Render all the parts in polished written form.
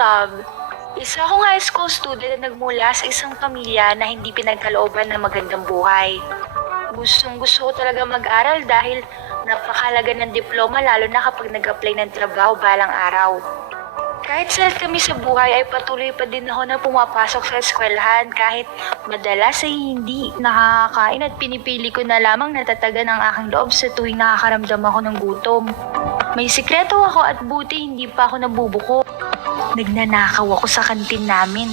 love. Isa akong high school student na nagmula sa isang pamilya na hindi pinagkalooban ng magandang buhay. Gustong-gusto ko talaga mag-aral dahil napakalaga ng diploma lalo na kapag nag-apply ng trabaho balang araw. Kahit sad kami sa buhay ay patuloy pa din ako na pumapasok sa eskwelahan kahit madalas ay hindi nakakakain at pinipili ko na lamang natatagan ang aking loob sa tuwing nakakaramdam ako ng gutom. May sikreto ako at buti hindi pa ako nabubuko. Nagnanakaw ako sa kantin namin.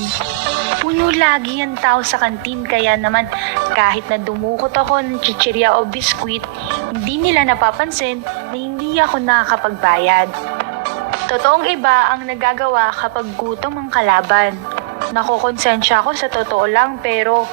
Puno lagi ang tao sa kantin kaya naman kahit na dumukot ako ng chichirya o biskwit, hindi nila napapansin na hindi ako nakakapagbayad. Totoong iba ang nagagawa kapag gutom ang kalaban. Nakokonsensya ako sa totoo lang pero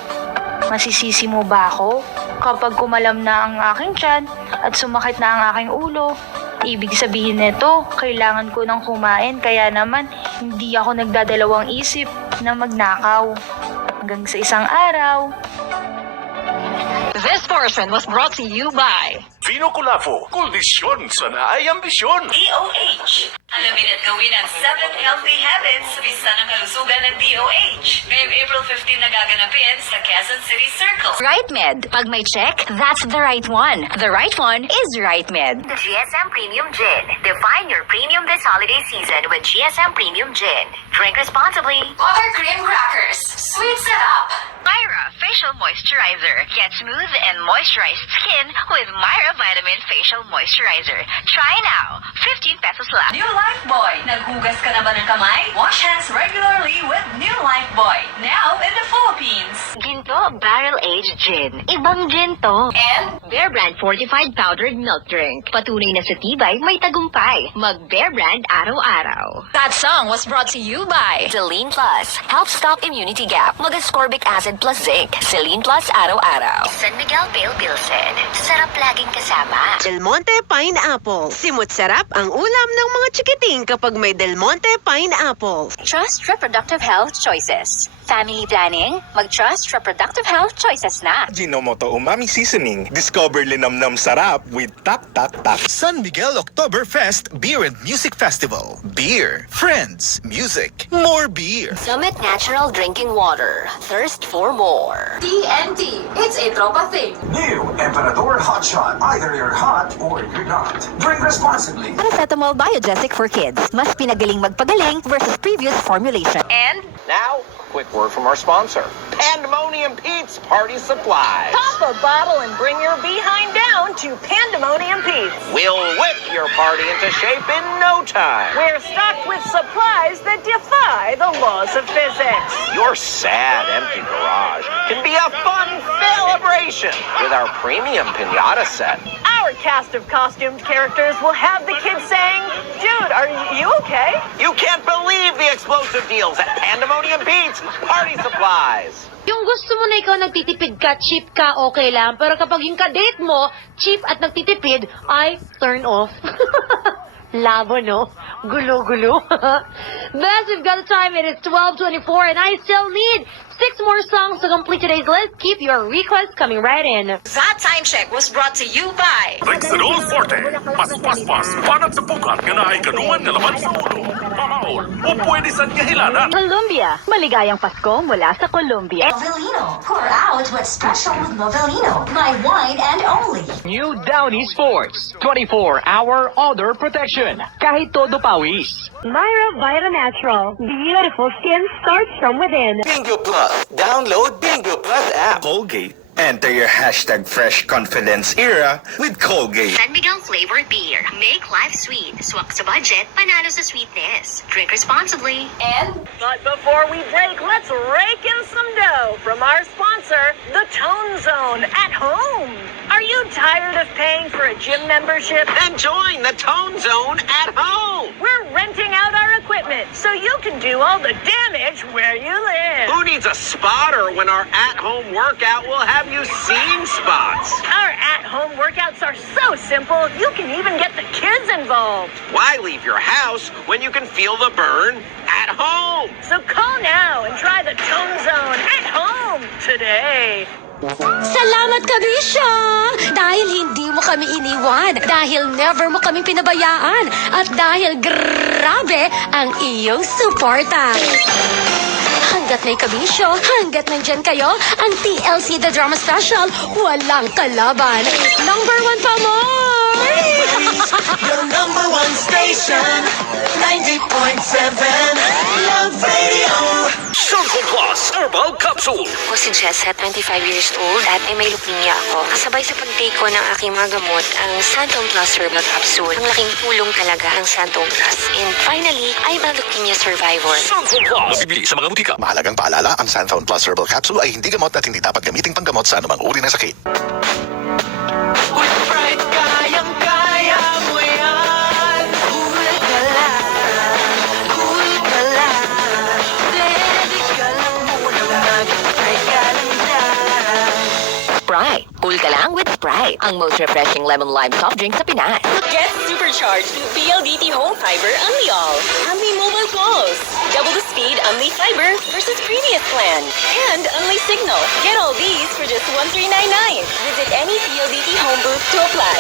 masisisi mo ba ako? Kapag kumalam na ang aking tiyan at sumakit na ang aking ulo, ibig sabihin nito, kailangan ko ng kumain kaya naman hindi ako nagdadalawang isip na magnakaw. Hanggang sa isang araw. This portion was brought to you by Vino Colafo, kondisyon sa naay ambisyon. DOH. Alamin at gawin ang 7 healthy habits sa bisa ng kalusugan ng DOH. Ngayong April 15 na gaganapin sa Quezon City Circle. RightMed. Pag may check, that's the right one. The right one is RightMed. The GSM Premium Gin. Define your premium this holiday season with GSM Premium Gin. Drink responsibly. Buttercream crackers. Sweet setup. Myra Facial Moisturizer. Get smooth and moisturized skin with Myra Vitamin Facial Moisturizer. Try now. 15 pesos lang. New Lifebuoy. Naghugas ka na ba ng kamay? Wash hands regularly with New Lifebuoy. Now in the Philippines. Ginto Barrel Aged Gin. Ibang gin to. And Bear Brand Fortified Powdered Milk Drink. Patunay na sa tibay, may tagumpay. Mag Bear Brand araw-araw. that song was brought to you by Celine Plus. Help stop immunity gap. Mag-ascorbic acid plus zinc. Celine Plus araw-araw. San Miguel Pale Pilsen. Sarap laging kasama. Del Monte Pineapple. Simut sarap ang ulam ng mga chikiting kapag may Del Monte Pineapple. Trust Reproductive Health Choices. Family planning? Mag-trust Reproductive Health Choices na. Ginomoto Umami Seasoning. Discover linamnam sarap with tak tak tak. San Miguel Oktoberfest Beer and Music Festival. Beer, friends, music, more beer. Summit Natural Drinking Water. Thirst for more. TNT. It's a tropa thing. New Emperador Hot Shot. Either you're hot or you're not. Drink responsibly. Paracetamol Biogesic for Kids. Mas pinagaling magpagaling versus previous formulation. And Now, quick word from our sponsor, Pandemonium Pete's Party Supply. pop a bottle and bring your behind down to Pandemonium Pete's. We'll whip your party into shape in no time. We're stocked with supplies that defy the laws of physics. Your sad, empty garage can be a fun celebration with our premium piñata set. Our cast of costumed characters will have the kids saying, "Dude, are you okay?" You can't believe the explosive deals at Pandemonium Pete's Party Supplies. Yung gusto mo na ikaw nagtitipid ka, cheap ka, okay lang. Pero kapag yung kadate mo, cheap at nagtitipid, ay turn off. Labo, no? Gulo-gulo. Best, we've got the time. It is 12:24 and I still need 6 more songs to complete today's list. Keep your requests coming right in. That time check was brought to you by Rexidol Forte, mas paspas, panat sa pukat nga na ay ganungan nga laman sa ulo. Mamaol, o pwede sa nyahilanan. Colombia. Maligayang Pasko mula sa Colombia. Novelino. Pour out what's special with Novelino. My wine and only. New Downy Sports, 24-hour odor protection. Kahit todo pawis. Myra Vita Natural. Beautiful skin starts from within. Bingo Plus. Download Bingo Plus app. Colgate. Enter your hashtag fresh confidence era with Colgate. San Miguel flavored beer. Make life sweet. Swak sa budget, panalo sa sweetness. Drink responsibly. And but before we break, let's rake in some dough from our sponsor, the Tone Zone at home. Are you tired of paying for a gym membership? Then join the Tone Zone at home. We're renting out our equipment so you can do all the damage where you live. Who needs a spotter when our at-home workout will have you seeing spots? Our at-home workouts are so simple, you can even get the kids involved. Why leave your house when you can feel the burn at home? So call now and try the Tone Zone at home today. Salamat, Kabisya! Dahil hindi mo kami iniwan, dahil never mo kami pinabayaan, at dahil grabe ang iyong suporta. Hanggat may Kabisyo, hanggat nandyan kayo, ang TLC The Drama Special, walang kalaban. Number 1 pa mo! Your number one station, 90.7 Love Radio. Circle Plus Herbal Capsule. Ako si Jessa, 25 years old at may leukemia ako. Kasabay sa pag-take ko ng aking mga gamot, ang Santong Plus Herbal Capsule. Ang laking tulong talaga ng Santong Plus. And finally, I'm a leukemia survivor. Santong Plus. Mabibili sa mga butika. Mahalagang paalala, ang Santhone Plus Herbal Capsule ay hindi gamot at hindi dapat gamiting panggamot sa anumang uri ng sakit. With pride, kayang-kaya mo yan. Cool ka lang, ready ka lang muna mag-try ka lang dyan. Sprite. Cool ka lang with Sprite. Ang most refreshing lemon lime soft drink sa Pinas. Get supercharged with PLDT Home Fiber Unli All. Unli mobile calls. Double the speed Unli Fiber versus previous plan. And Unli Signal. Get all these for just $1399. Visit any PLDT home booth to apply.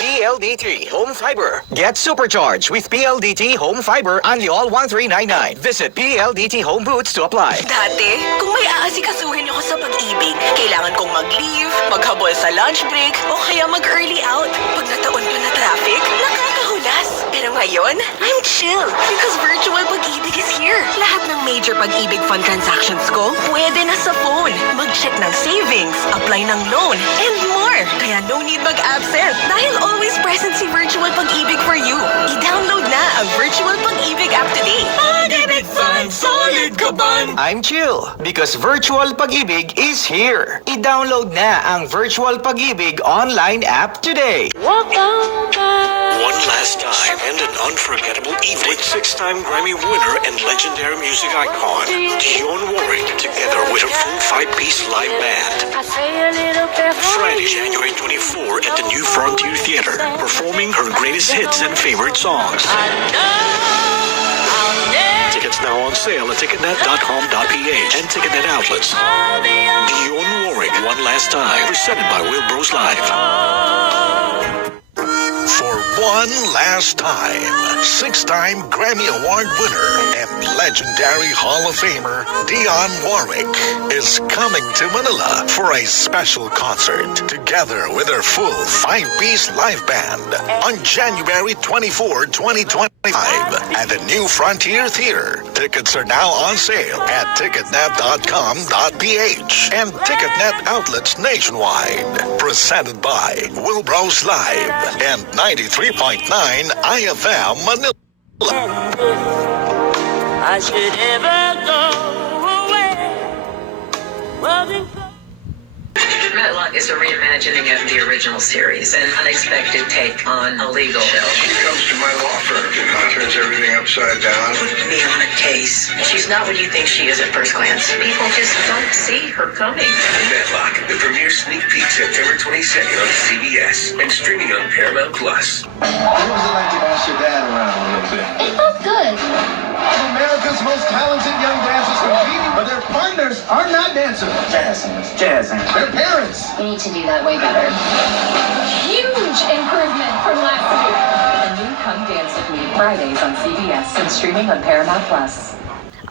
PLDT Home Fiber. Get supercharged with PLDT Home Fiber Unli All 1399. Visit PLDT Home Booths to apply. Dati, kung may aasikasuhin ako sa pag-ibig, kailangan kong mag-leave, maghabol sa lunch break, o kaya mag-early out. Pag nataon pa na traffic, nakakahulas. Pero ngayon, I'm chill because virtual pag-ibig is here. Lahat ng major pag-ibig fund transactions ko, pwede na sa phone. Mag-check ng savings, apply ng loan, and more. Kaya no need mag-absent dahil always present si Virtual Pag-ibig for you. I-download na ang Virtual Pag-ibig app today. Pag-ibig fun, solid ka ban! I'm chill because Virtual Pag-ibig is here. I-download na ang Virtual Pag-ibig online app today. One last time and an unforgettable evening with six-time Grammy winner and legendary music icon Dionne Warwick together with her full five-piece live band. Friday, January 24 at the New Frontier Theater, performing her greatest hits and favorite songs. Tickets now on sale at ticketnet.com.ph and Ticketnet outlets. Dionne Warwick, One Last Time, presented by Will Bros Live. For one last time, six-time Grammy Award winner and legendary Hall of Famer Dionne Warwick is coming to Manila for a special concert together with her full five-piece live band on January 24, 2025 at the New Frontier Theater. Tickets are now on sale at ticketnet.com.ph and Ticketnet outlets nationwide. Presented by Wilbros Live and 93.9 IFM Manila. I should ever go away. Matlock is a reimagining of the original series, an unexpected take on a legal show. She comes to my law firm and turns everything upside down. Put me on a case. She's not what you think she is at first glance. People just don't see her coming. Matlock, the premiere sneak peek September 22nd on CBS and streaming on Paramount Plus. What was it like to boss your dad around a little bit? It felt good. America's most talented young dancers competing, but their partners are not dancers. Jazz hands, jazz hands. Their parents. We need to do that way better. Huge improvement from last week. The new Come Dance With Me Fridays on CBS and streaming on Paramount Plus.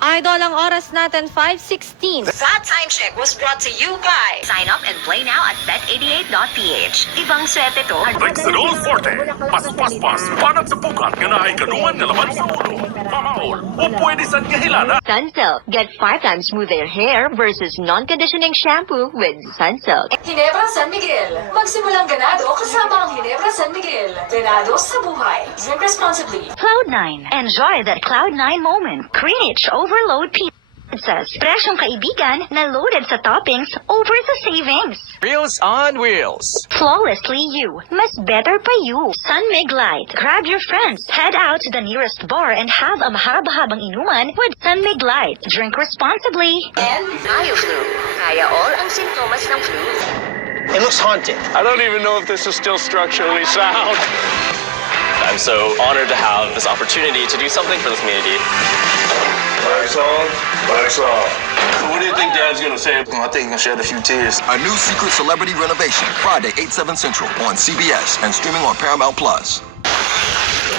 Idol, ang oras natin, 5:16. That time check was brought to you by Sign up and play now at bet88.ph. Ibang swerte to. Rexidol Forte, pas-pas-pas, panat sa pukat nga naay kanungan nga laman sa ulo. Pamaol, o pwede sa kahilala. Sunsilk. Get 5 times smoother hair versus non-conditioning shampoo with Sunsilk. Ginebra San Miguel. Magsimulang ganado kasama ang Ginebra San Miguel. Ganado sa buhay. Drink responsibly. Cloud9. Enjoy that Cloud9 moment. Create overload pizzas. Presyong kaibigan na loaded sa toppings over sa savings. Reels on Wheels. Flawlessly you. Mas better pa you. Sunmig Light. Grab your friends. Head out to the nearest bar and have a mahaba-habang inuman with Sunmig Light. Drink responsibly. And IoFlu. Kaya all ang sintomas ng flu. It looks haunted. I don't even know if this is still structurally sound. I'm so honored to have this opportunity to do something for the community. Wax on, wax off. So what do you think Dad's gonna say? I think he's gonna shed a few tears. A new Secret Celebrity Renovation, Friday, 8/7 Central on CBS and streaming on Paramount Plus.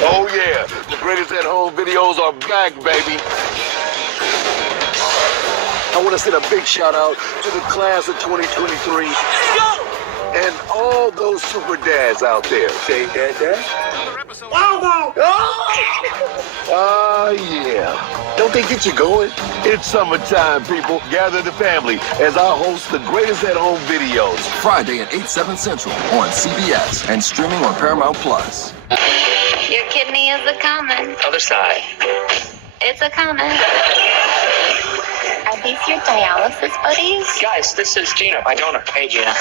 Oh yeah, the greatest at home videos are back, baby. I want to send a big shout out to the class of 2023 and all those super dads out there. Say dad, dad. Yeah. Don't they get you going? It's summertime, people. Gather the family as I host the greatest at home videos. Friday at 8/7 Central on CBS and streaming on Paramount Plus. Your kidney is a coming. Other side. It's a coming. Are these your dialysis buddies? Guys, this is Gina, my donor. Hey, Gina.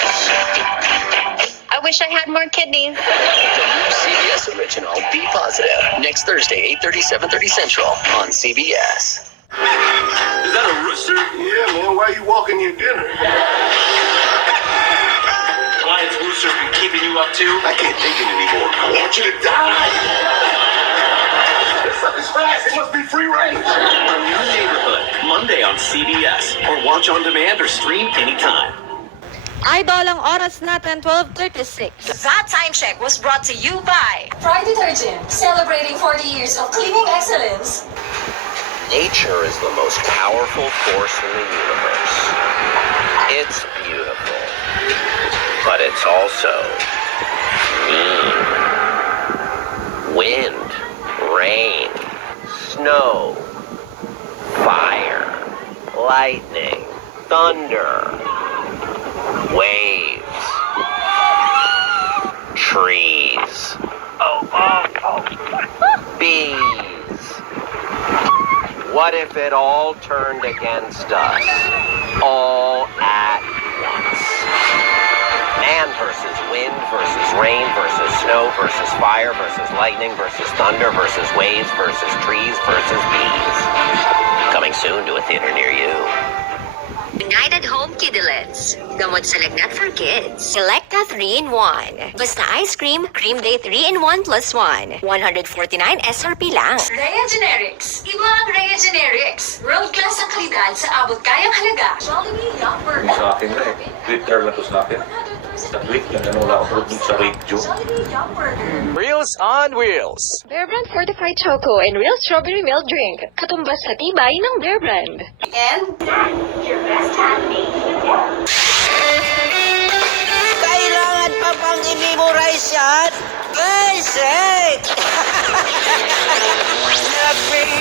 I wish I had more kidneys. The new CBS original, Be Positive. Next Thursday, 8:30, 7:30 Central on CBS. Is that a rooster? Yeah, man. Why are you walking your dinner? Why has Rooster been keeping you up too? I can't take it anymore. I want you to die. This sucker's fast. It must be free range. From your neighborhood, Monday on CBS. Or watch on demand or stream anytime. Idol, ang oras natin, 12:36. That time check was brought to you by Pride Detergent, celebrating 40 years of cleaning excellence. Nature is the most powerful force in the universe. It's beautiful, but it's also mean. Wind, rain, snow, fire, lightning, thunder, waves, trees, bees. What if it all turned against us, all at once? Man versus wind versus rain versus snow versus fire versus lightning versus thunder versus waves versus trees versus bees. Coming soon to a theater near you. United Home Kidulets. Gamot sa lagnat for kids. Selecta 3-in-1. Basta ice cream, cream day 3-in-1 plus 1. 149 SRP lang. Rhea Generics. Iba ang Rhea Generics. World class ang kalidad sa abot kayang halaga. Jollibee Young Burger. Sa akin na eh. Twitter na to sa akin. Sa click na wala ako sa radio. Reels on Wheels. Bear Brand Fortified Choco and Real Strawberry Milk Drink. Katumbas sa tibay ng Bear Brand. And your best handmade. Kailangan pa bang i-memorize yan? Basic! Happy